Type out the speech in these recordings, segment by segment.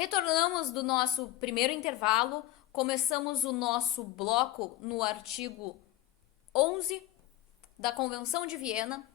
Retornamos do nosso primeiro intervalo, começamos o nosso bloco no artigo 11 da Convenção de Viena.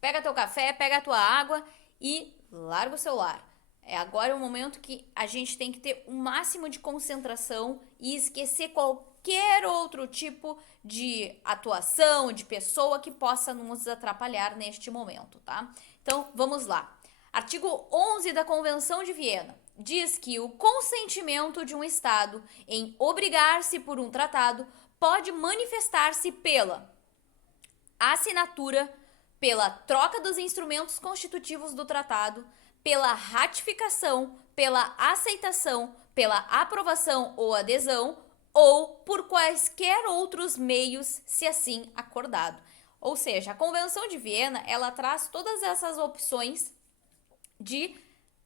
Pega teu café, pega a tua água e larga o celular. Agora o momento que a gente tem que ter o máximo de concentração e esquecer qualquer outro tipo de atuação, de pessoa que possa nos atrapalhar neste momento, tá? Então, vamos lá. Artigo 11 da Convenção de Viena diz que o consentimento de um Estado em obrigar-se por um tratado pode manifestar-se pela assinatura, pela troca dos instrumentos constitutivos do tratado, pela ratificação, pela aceitação, pela aprovação ou adesão, ou por quaisquer outros meios, se assim acordado. Ou seja, a Convenção de Viena, ela traz todas essas opções de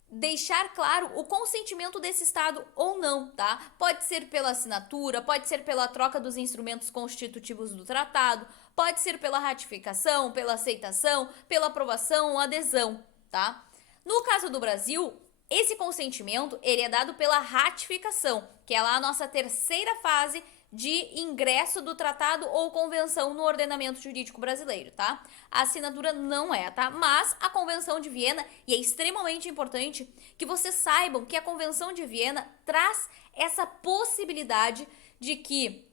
deixar claro o consentimento desse Estado ou não, tá? Pode ser pela assinatura, pode ser pela troca dos instrumentos constitutivos do tratado, pode ser pela ratificação, pela aceitação, pela aprovação ou adesão, tá? No caso do Brasil, esse consentimento ele é dado pela ratificação, que é lá a nossa terceira fase de ingresso do tratado ou convenção no ordenamento jurídico brasileiro, tá? A assinatura não é, tá? Mas a Convenção de Viena, e é extremamente importante que vocês saibam que a Convenção de Viena traz essa possibilidade de que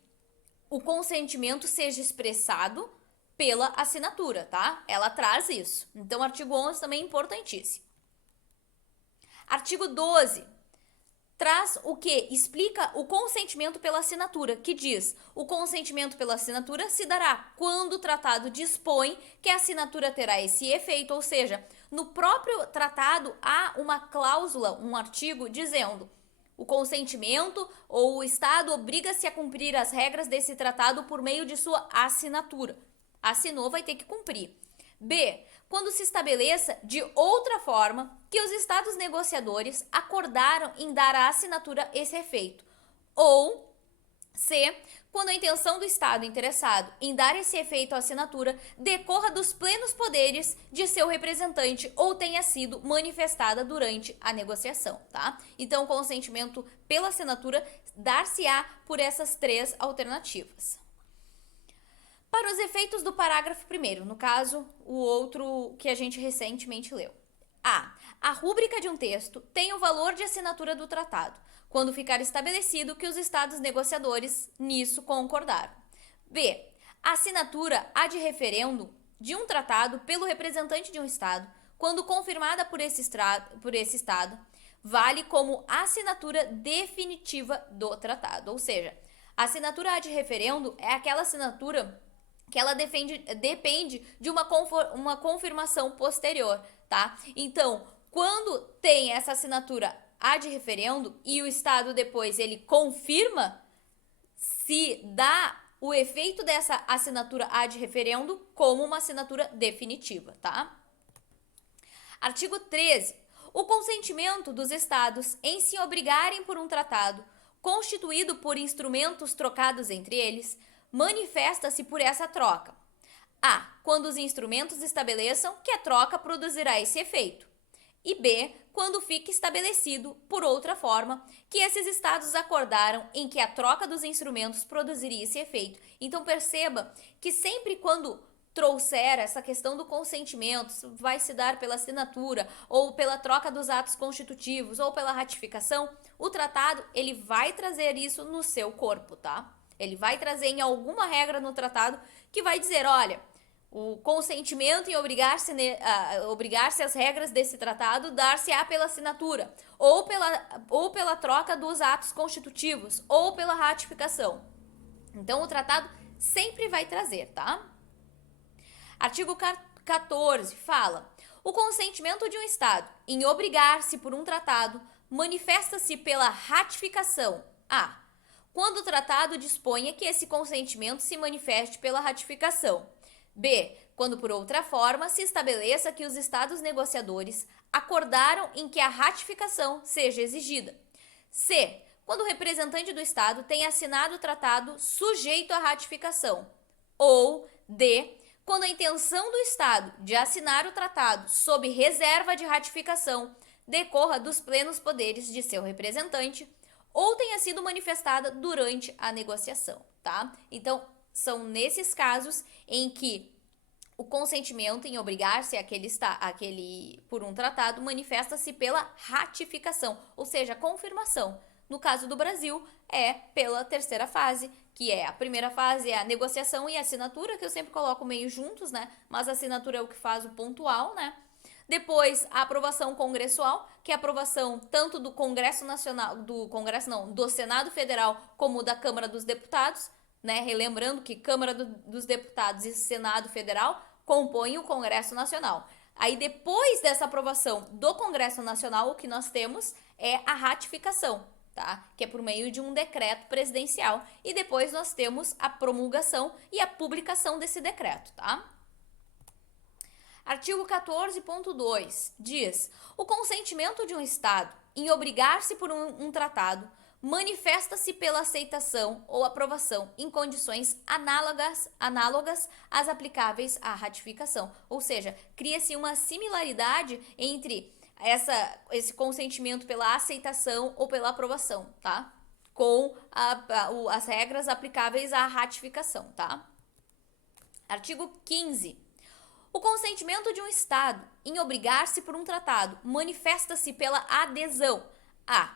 o consentimento seja expressado pela assinatura, tá? Ela traz isso. Então, o artigo 11 também é importantíssimo. Artigo 12 traz o que? Explica o consentimento pela assinatura, que diz: o consentimento pela assinatura se dará quando o tratado dispõe que a assinatura terá esse efeito, ou seja, no próprio tratado há uma cláusula, um artigo dizendo: o consentimento ou o Estado obriga-se a cumprir as regras desse tratado por meio de sua assinatura. Assinou, vai ter que cumprir. B. Quando se estabeleça de outra forma que os Estados negociadores acordaram em dar à assinatura esse efeito. Ou C. Quando a intenção do Estado interessado em dar esse efeito à assinatura decorra dos plenos poderes de seu representante ou tenha sido manifestada durante a negociação, tá? Então, o consentimento pela assinatura dar-se-á por essas três alternativas. Para os efeitos do parágrafo 1º, no caso, o outro que a gente recentemente leu. A. A rúbrica de um texto tem o valor de assinatura do tratado, quando ficar estabelecido que os Estados negociadores nisso concordaram. B. A assinatura ad referendo de um tratado pelo representante de um Estado, quando confirmada por esse Estado, vale como assinatura definitiva do tratado. Ou seja, a assinatura ad referendo é aquela assinatura que ela depende de uma confirmação posterior, tá? Então, quando tem essa assinatura ad referendo e o Estado depois ele confirma, se dá o efeito dessa assinatura ad referendo como uma assinatura definitiva, tá? Artigo 13. O consentimento dos Estados em se obrigarem por um tratado constituído por instrumentos trocados entre eles manifesta-se por essa troca. A. Quando os instrumentos estabeleçam que a troca produzirá esse efeito. E B. Quando fique estabelecido, por outra forma, que esses Estados acordaram em que a troca dos instrumentos produziria esse efeito. Então perceba que sempre quando trouxer essa questão do consentimento, vai se dar pela assinatura, ou pela troca dos atos constitutivos, ou pela ratificação, o tratado ele vai trazer isso no seu corpo, tá? Ele vai trazer em alguma regra no tratado que vai dizer, olha, o consentimento em obrigar-se às regras desse tratado dar-se-á pela assinatura, ou pela troca dos atos constitutivos, ou pela ratificação. Então, o tratado sempre vai trazer, tá? Artigo 14 fala: o consentimento de um Estado em obrigar-se por um tratado manifesta-se pela ratificação. A. Quando o tratado disponha que esse consentimento se manifeste pela ratificação. B. Quando por outra forma se estabeleça que os Estados negociadores acordaram em que a ratificação seja exigida. C. Quando o representante do Estado tenha assinado o tratado sujeito à ratificação. Ou D. Quando a intenção do Estado de assinar o tratado sob reserva de ratificação decorra dos plenos poderes de seu representante ou tenha sido manifestada durante a negociação, tá? Então, são nesses casos em que o consentimento em obrigar-se por um tratado manifesta-se pela ratificação, ou seja, confirmação. No caso do Brasil, é pela terceira fase, que é a primeira fase é a negociação e a assinatura, que eu sempre coloco meio juntos, né? Mas a assinatura é o que faz o pontual, né? Depois, a aprovação congressual, que é a aprovação tanto do Congresso Nacional, do Senado Federal, como da Câmara dos Deputados, né? Relembrando que Câmara dos Deputados e Senado Federal compõem o Congresso Nacional. Aí, depois dessa aprovação do Congresso Nacional, o que nós temos é a ratificação, tá? Que é por meio de um decreto presidencial. E depois nós temos a promulgação e a publicação desse decreto, tá? Artigo 14.2 diz: o consentimento de um Estado em obrigar-se por um tratado manifesta-se pela aceitação ou aprovação em condições análogas às aplicáveis à ratificação. Ou seja, cria-se uma similaridade entre esse consentimento pela aceitação ou pela aprovação, tá? Com as regras aplicáveis à ratificação, tá? Artigo 15. O consentimento de um Estado em obrigar-se por um tratado manifesta-se pela adesão a,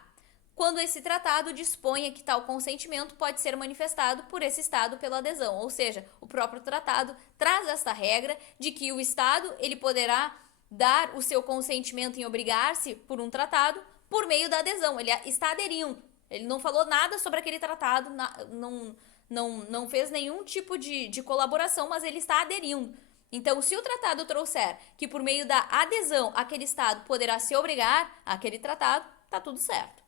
quando esse tratado disponha que tal consentimento pode ser manifestado por esse Estado pela adesão. Ou seja, o próprio tratado traz esta regra de que o Estado ele poderá dar o seu consentimento em obrigar-se por um tratado por meio da adesão. Ele está aderindo. Ele não falou nada sobre aquele tratado, não fez nenhum tipo de colaboração, mas ele está aderindo. Então, se o tratado trouxer que por meio da adesão aquele Estado poderá se obrigar àquele tratado, tá tudo certo.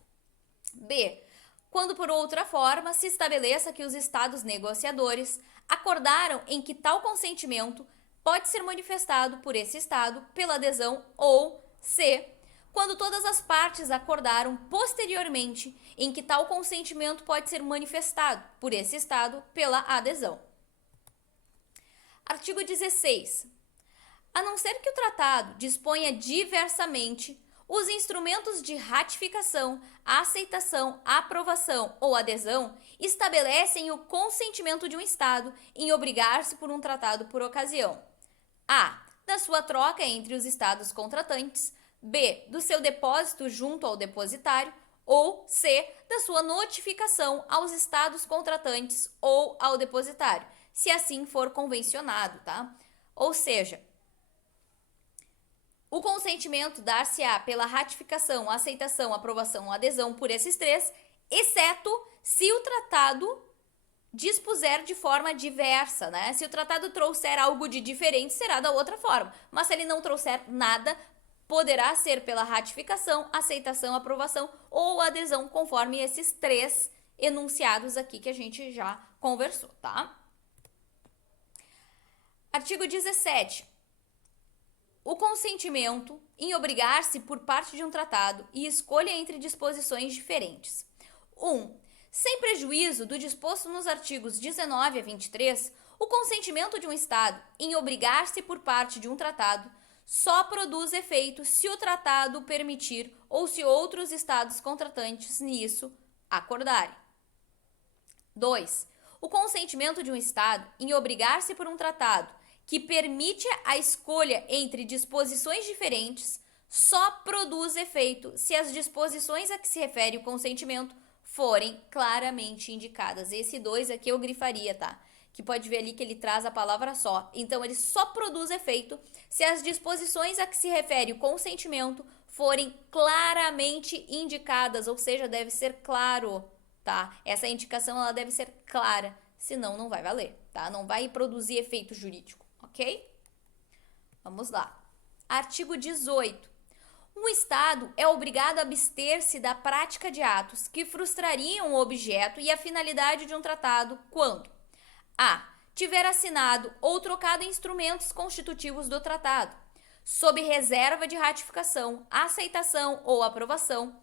B. Quando por outra forma se estabeleça que os Estados negociadores acordaram em que tal consentimento pode ser manifestado por esse Estado pela adesão, ou C. Quando todas as partes acordaram posteriormente em que tal consentimento pode ser manifestado por esse Estado pela adesão. Artigo 16. A não ser que o tratado disponha diversamente, os instrumentos de ratificação, aceitação, aprovação ou adesão estabelecem o consentimento de um Estado em obrigar-se por um tratado por ocasião: a. da sua troca entre os Estados contratantes, b. do seu depósito junto ao depositário, ou c. da sua notificação aos Estados contratantes ou ao depositário, se assim for convencionado, tá? Ou seja, o consentimento dar-se-á pela ratificação, aceitação, aprovação, adesão por esses três, exceto se o tratado dispuser de forma diversa, né? Se o tratado trouxer algo de diferente, será da outra forma. Mas se ele não trouxer nada, poderá ser pela ratificação, aceitação, aprovação ou adesão, conforme esses três enunciados aqui que a gente já conversou, tá? Artigo 17. O consentimento em obrigar-se por parte de um tratado e escolha entre disposições diferentes. 1. Sem prejuízo do disposto nos artigos 19 a 23, o consentimento de um Estado em obrigar-se por parte de um tratado só produz efeito se o tratado permitir ou se outros Estados contratantes nisso acordarem. 2. O consentimento de um Estado em obrigar-se por um tratado que permite a escolha entre disposições diferentes só produz efeito se as disposições a que se refere o consentimento forem claramente indicadas. Esse 2 aqui eu grifaria, tá? Que pode ver ali que ele traz a palavra só. Então, ele só produz efeito se as disposições a que se refere o consentimento forem claramente indicadas, ou seja, deve ser claro, tá? Essa indicação ela deve ser clara, senão não vai valer, tá? Não vai produzir efeito jurídico, ok? Vamos lá. Artigo 18. Um Estado é obrigado a abster-se da prática de atos que frustrariam o objeto e a finalidade de um tratado quando a. tiver assinado ou trocado instrumentos constitutivos do tratado, sob reserva de ratificação, aceitação ou aprovação,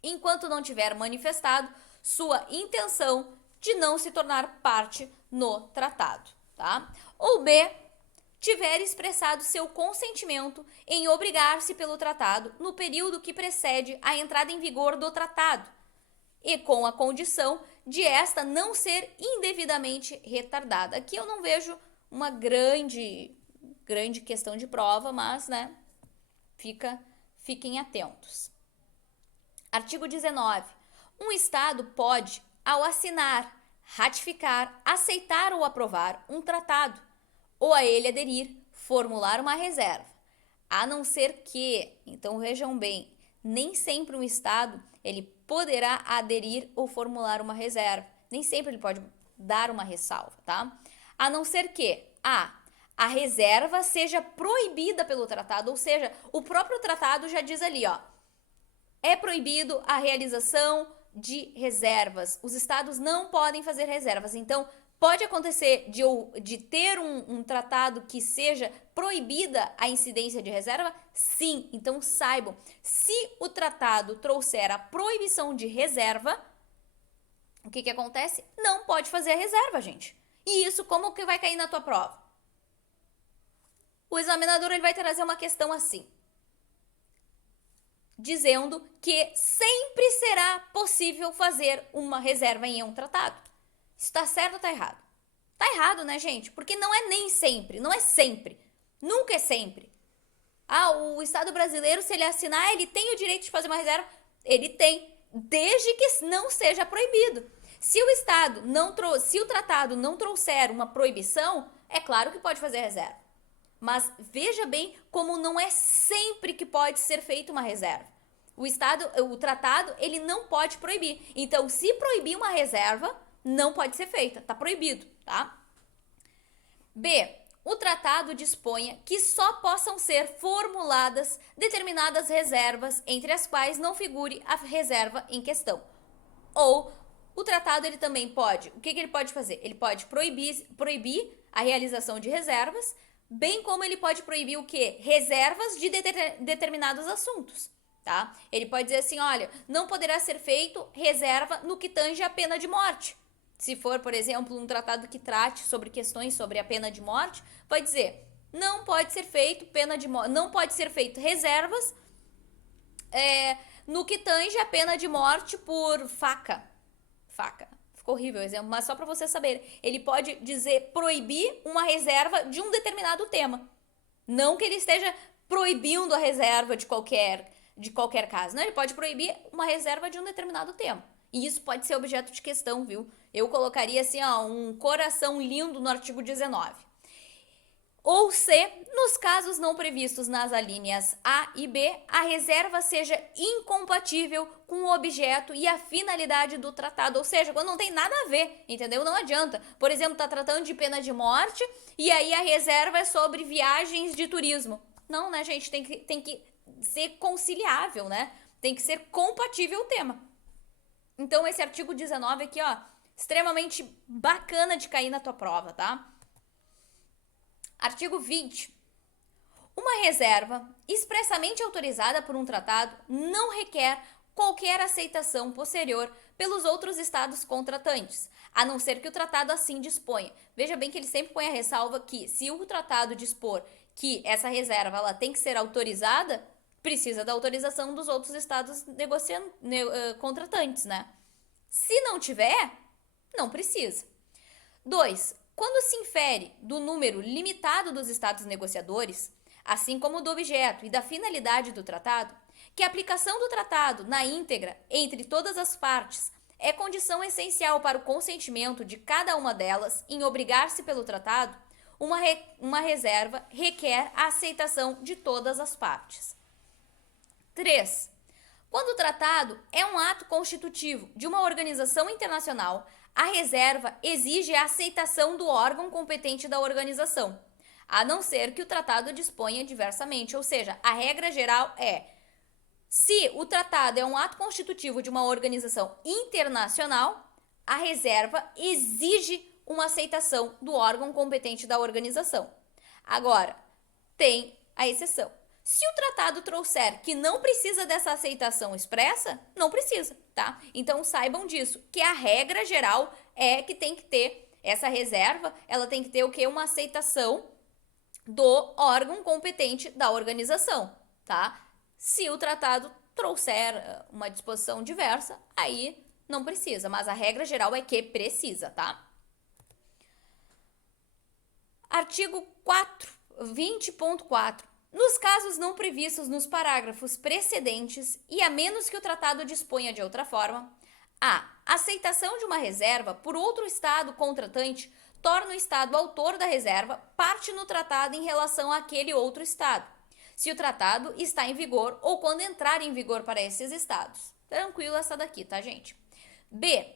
enquanto não tiver manifestado sua intenção de não se tornar parte no tratado, tá? Ou B. tiver expressado seu consentimento em obrigar-se pelo tratado no período que precede a entrada em vigor do tratado, e com a condição de esta não ser indevidamente retardada. Aqui eu não vejo uma grande questão de prova, mas, né, fiquem atentos. Artigo 19. Um Estado pode, ao assinar, ratificar, aceitar ou aprovar um tratado, ou a ele aderir, formular uma reserva, a não ser que, então vejam bem, nem sempre um Estado ele poderá aderir ou formular uma reserva, nem sempre ele pode dar uma ressalva, tá? A não ser que a reserva seja proibida pelo tratado, ou seja, o próprio tratado já diz ali, ó, é proibido a realização de reservas. Os estados não podem fazer reservas. Então, pode acontecer de ter um tratado que seja proibida a incidência de reserva? Sim. Então, saibam, se o tratado trouxer a proibição de reserva, o que acontece? Não pode fazer a reserva, gente. E isso como que vai cair na tua prova? O examinador ele vai trazer uma questão assim, dizendo que sempre será possível fazer uma reserva em um tratado. Isso tá certo ou tá errado? Tá errado, né, gente? Porque não é nem sempre, não é sempre. Nunca é sempre. O Estado brasileiro, se ele assinar, ele tem o direito de fazer uma reserva? Ele tem, desde que não seja proibido. Se o tratado não trouxer uma proibição, é claro que pode fazer reserva. Mas veja bem como não é sempre que pode ser feita uma reserva. O tratado, ele não pode proibir. Então, se proibir uma reserva, não pode ser feita. Tá proibido, tá? B. O tratado disponha que só possam ser formuladas determinadas reservas, entre as quais não figure a reserva em questão. Ou, o tratado, ele também pode... O que ele pode fazer? Ele pode proibir a realização de reservas, bem como ele pode proibir o quê? Reservas de determinados assuntos, tá? Ele pode dizer assim, olha, não poderá ser feito reserva no que tange a pena de morte. Se for, por exemplo, um tratado que trate sobre questões sobre a pena de morte, vai dizer, não pode ser feito não pode ser feito reservas no que tange a pena de morte por faca. Ficou horrível o exemplo, mas só para você saber. Ele pode dizer proibir uma reserva de um determinado tema. Não que ele esteja proibindo a reserva de qualquer caso. Não, ele pode proibir uma reserva de um determinado tema. E isso pode ser objeto de questão, viu? Eu colocaria assim, ó, um coração lindo no artigo 19. Ou C, nos casos não previstos nas alíneas A e B, a reserva seja incompatível com o objeto e a finalidade do tratado. Ou seja, quando não tem nada a ver, entendeu? Não adianta. Por exemplo, tá tratando de pena de morte e aí a reserva é sobre viagens de turismo. Não, né, gente? Tem que ser conciliável, né? Tem que ser compatível o tema. Então, esse artigo 19 aqui, ó, extremamente bacana de cair na tua prova, tá? Artigo 20. Uma reserva expressamente autorizada por um tratado não requer qualquer aceitação posterior pelos outros estados contratantes, a não ser que o tratado assim disponha. Veja bem que ele sempre põe a ressalva que, se o tratado dispor que essa reserva ela tem que ser autorizada, precisa da autorização dos outros estados contratantes, né? Se não tiver, não precisa. 2. Quando se infere do número limitado dos estados negociadores, assim como do objeto e da finalidade do tratado, que a aplicação do tratado na íntegra entre todas as partes é condição essencial para o consentimento de cada uma delas em obrigar-se pelo tratado, uma reserva requer a aceitação de todas as partes. 3. Quando o tratado é um ato constitutivo de uma organização internacional, a reserva exige a aceitação do órgão competente da organização, a não ser que o tratado disponha diversamente. Ou seja, a regra geral é, se o tratado é um ato constitutivo de uma organização internacional, a reserva exige uma aceitação do órgão competente da organização. Agora, tem a exceção. Se o tratado trouxer que não precisa dessa aceitação expressa, não precisa, tá? Então saibam disso, que a regra geral é que tem que ter essa reserva, ela tem que ter o quê? Uma aceitação do órgão competente da organização, tá? Se o tratado trouxer uma disposição diversa, aí não precisa, mas a regra geral é que precisa, tá? Artigo 20.4. Nos casos não previstos nos parágrafos precedentes e a menos que o tratado disponha de outra forma, a aceitação de uma reserva por outro Estado contratante torna o Estado autor da reserva parte no tratado em relação àquele outro Estado, se o tratado está em vigor ou quando entrar em vigor para esses Estados. Tranquilo essa daqui, tá, gente? B.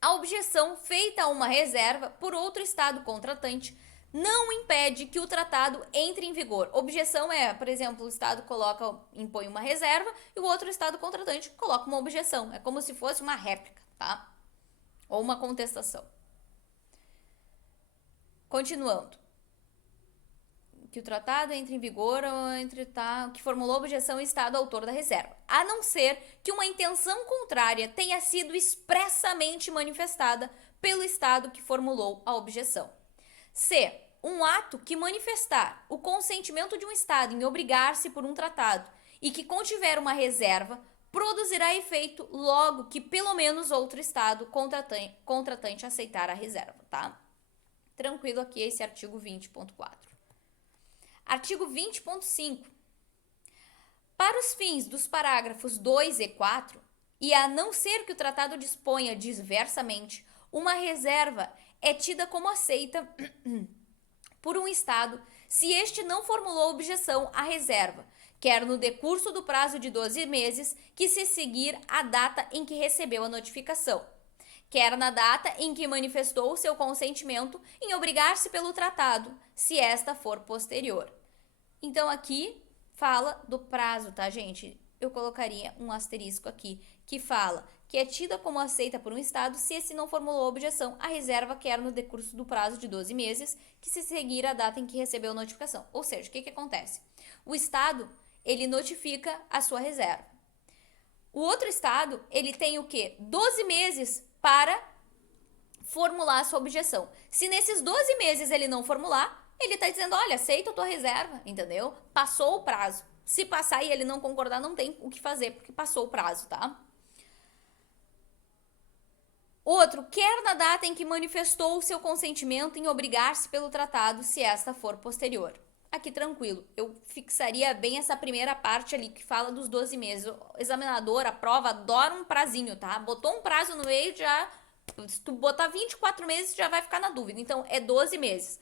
A objeção feita a uma reserva por outro Estado contratante não impede que o tratado entre em vigor. Objeção é, por exemplo, o Estado impõe uma reserva e o outro Estado contratante coloca uma objeção. É como se fosse uma réplica, tá? Ou uma contestação. Continuando. Que o tratado entre em vigor entre que formulou a objeção e Estado autor da reserva, a não ser que uma intenção contrária tenha sido expressamente manifestada pelo Estado que formulou a objeção. C. Um ato que manifestar o consentimento de um Estado em obrigar-se por um tratado e que contiver uma reserva produzirá efeito logo que pelo menos outro Estado contratante aceitar a reserva, tá? Tranquilo aqui esse artigo 20.4. Artigo 20.5. Para os fins dos parágrafos 2 e 4, e a não ser que o tratado disponha diversamente, uma reserva é tida como aceita por um Estado se este não formulou objeção à reserva, quer no decurso do prazo de 12 meses que se seguir a data em que recebeu a notificação, quer na data em que manifestou seu consentimento em obrigar-se pelo tratado, se esta for posterior. Então aqui fala do prazo, tá, gente? Eu colocaria um asterisco aqui, que fala que é tida como aceita por um Estado se esse não formulou objeção à reserva, quer no decurso do prazo de 12 meses, que se seguir a data em que recebeu a notificação. Ou seja, o que acontece? O Estado, ele notifica a sua reserva. O outro Estado, ele tem o quê? 12 meses para formular a sua objeção. Se nesses 12 meses ele não formular, ele está dizendo, olha, aceita a tua reserva, entendeu? Passou o prazo. Se passar e ele não concordar, não tem o que fazer, porque passou o prazo, tá? Outro, quer na data em que manifestou o seu consentimento em obrigar-se pelo tratado, se esta for posterior. Aqui tranquilo, eu fixaria bem essa primeira parte ali que fala dos 12 meses. O examinador, a prova, adora um prazinho, tá? Botou um prazo no meio, já, se tu botar 24 meses, já vai ficar na dúvida. Então, é 12 meses.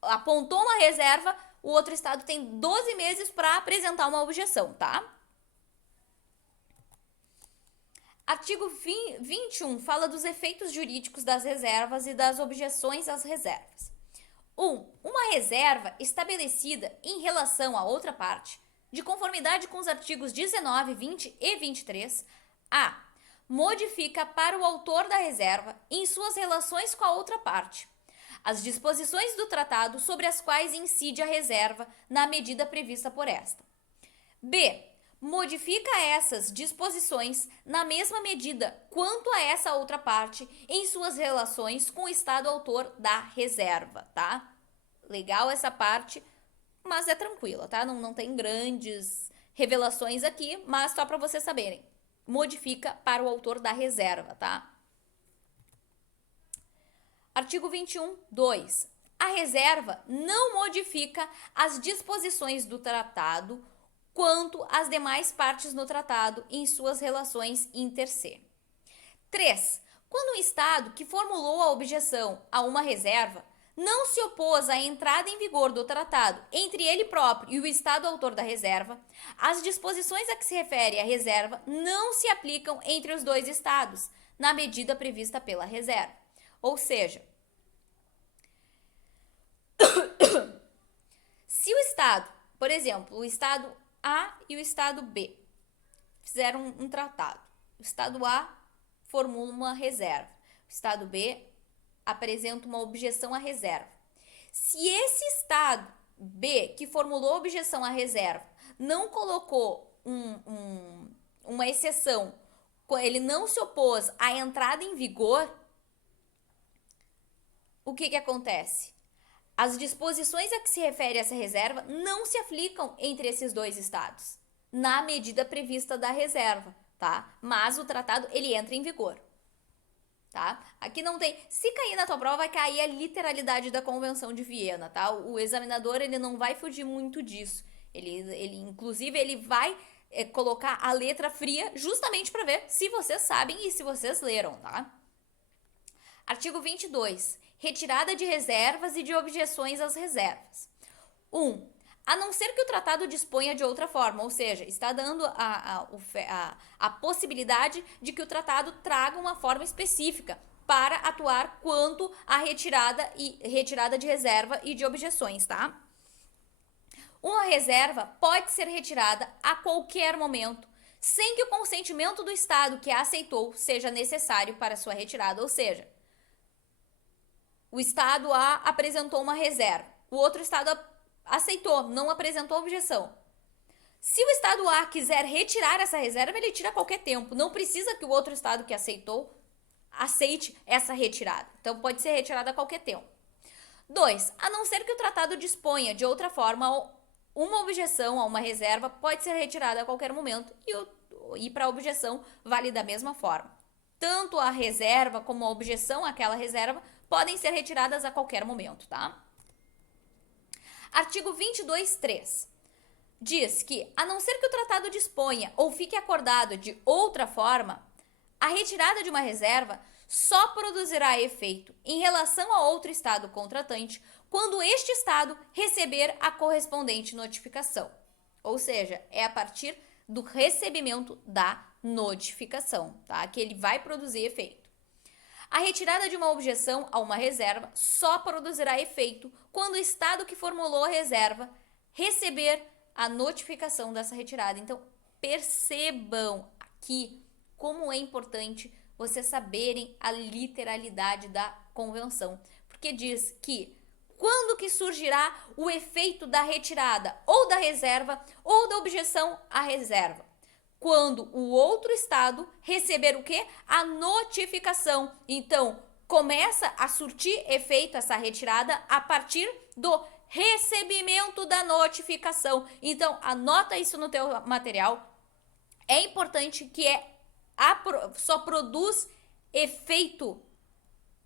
Apontou uma reserva, o outro Estado tem 12 meses para apresentar uma objeção, tá? Artigo 21 fala dos efeitos jurídicos das reservas e das objeções às reservas. 1. Uma reserva estabelecida em relação à outra parte, de conformidade com os artigos 19, 20 e 23, a. Modifica para o autor da reserva, em suas relações com a outra parte, as disposições do tratado sobre as quais incide a reserva na medida prevista por esta. B. Modifica essas disposições na mesma medida quanto a essa outra parte em suas relações com o Estado autor da reserva, tá? Legal essa parte, mas é tranquila, tá? Não tem grandes revelações aqui, mas só para vocês saberem. Modifica para o autor da reserva, tá? Artigo 21, 2. A reserva não modifica as disposições do tratado quanto às demais partes no tratado em suas relações inter se. 3. Quando o Estado que formulou a objeção a uma reserva não se opôs à entrada em vigor do tratado entre ele próprio e o Estado autor da reserva, as disposições a que se refere a reserva não se aplicam entre os dois Estados, na medida prevista pela reserva. Ou seja, se o Estado, por exemplo, o Estado A e o Estado B fizeram um tratado, o Estado A formula uma reserva, o Estado B apresenta uma objeção à reserva. Se esse Estado B, que formulou a objeção à reserva, não colocou uma exceção, ele não se opôs à entrada em vigor, o que acontece? As disposições a que se refere essa reserva não se aplicam entre esses dois estados, na medida prevista da reserva, tá? Mas o tratado, ele entra em vigor, tá? Aqui não tem... Se cair na tua prova, vai cair a literalidade da Convenção de Viena, tá? O examinador, ele não vai fugir muito disso. Inclusive, ele vai colocar a letra fria justamente para ver se vocês sabem e se vocês leram, tá? Artigo 22. Retirada de reservas e de objeções às reservas. 1. A não ser que o tratado disponha de outra forma, ou seja, está dando a possibilidade de que o tratado traga uma forma específica para atuar quanto à retirada de reserva e de objeções, tá? Uma reserva pode ser retirada a qualquer momento, sem que o consentimento do Estado que a aceitou seja necessário para sua retirada, ou seja, o Estado A apresentou uma reserva, o outro Estado aceitou, não apresentou objeção. Se o Estado A quiser retirar essa reserva, ele tira a qualquer tempo. Não precisa que o outro Estado que aceitou aceite essa retirada. Então, pode ser retirada a qualquer tempo. 2. A não ser que o tratado disponha de outra forma, uma objeção a uma reserva pode ser retirada a qualquer momento e para a objeção vale da mesma forma. Tanto a reserva como a objeção àquela reserva podem ser retiradas a qualquer momento, tá? Artigo 22.3 diz que, a não ser que o tratado disponha ou fique acordado de outra forma, a retirada de uma reserva só produzirá efeito em relação a outro Estado contratante quando este Estado receber a correspondente notificação. Ou seja, é a partir do recebimento da notificação, tá? Que ele vai produzir efeito. A retirada de uma objeção a uma reserva só produzirá efeito quando o Estado que formulou a reserva receber a notificação dessa retirada. Então, percebam aqui como é importante vocês saberem a literalidade da convenção. Porque diz que quando que surgirá o efeito da retirada ou da reserva ou da objeção à reserva? Quando o outro Estado receber o quê? A notificação. Então, começa a surtir efeito essa retirada a partir do recebimento da notificação. Então, anota isso no teu material. É importante que só produz efeito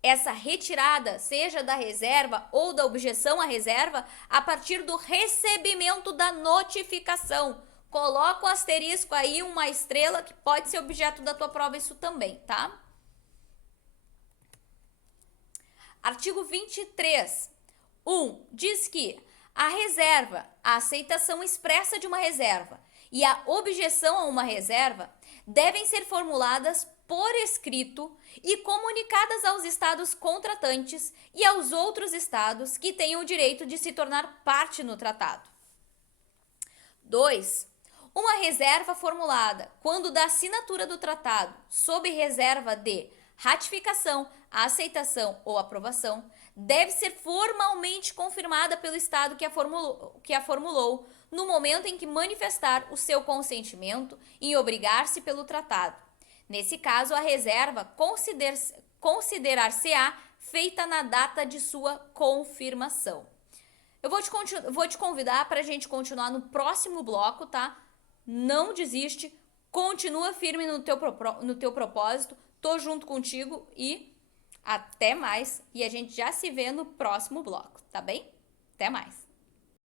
essa retirada, seja da reserva ou da objeção à reserva, a partir do recebimento da notificação. Coloca um asterisco aí, uma estrela, que pode ser objeto da tua prova isso também, tá? Artigo 23. 1. Diz que a reserva, a aceitação expressa de uma reserva e a objeção a uma reserva devem ser formuladas por escrito e comunicadas aos estados contratantes e aos outros estados que tenham o direito de se tornar parte no tratado. 2. Uma reserva formulada quando da assinatura do tratado, sob reserva de ratificação, aceitação ou aprovação, deve ser formalmente confirmada pelo Estado que a formulou no momento em que manifestar o seu consentimento em obrigar-se pelo tratado. Nesse caso, a reserva considerar-se-á feita na data de sua confirmação. Eu vou te convidar para a gente continuar no próximo bloco, tá? Não desiste, continua firme no teu propósito, tô junto contigo e até mais. E a gente já se vê no próximo bloco, tá bem? Até mais!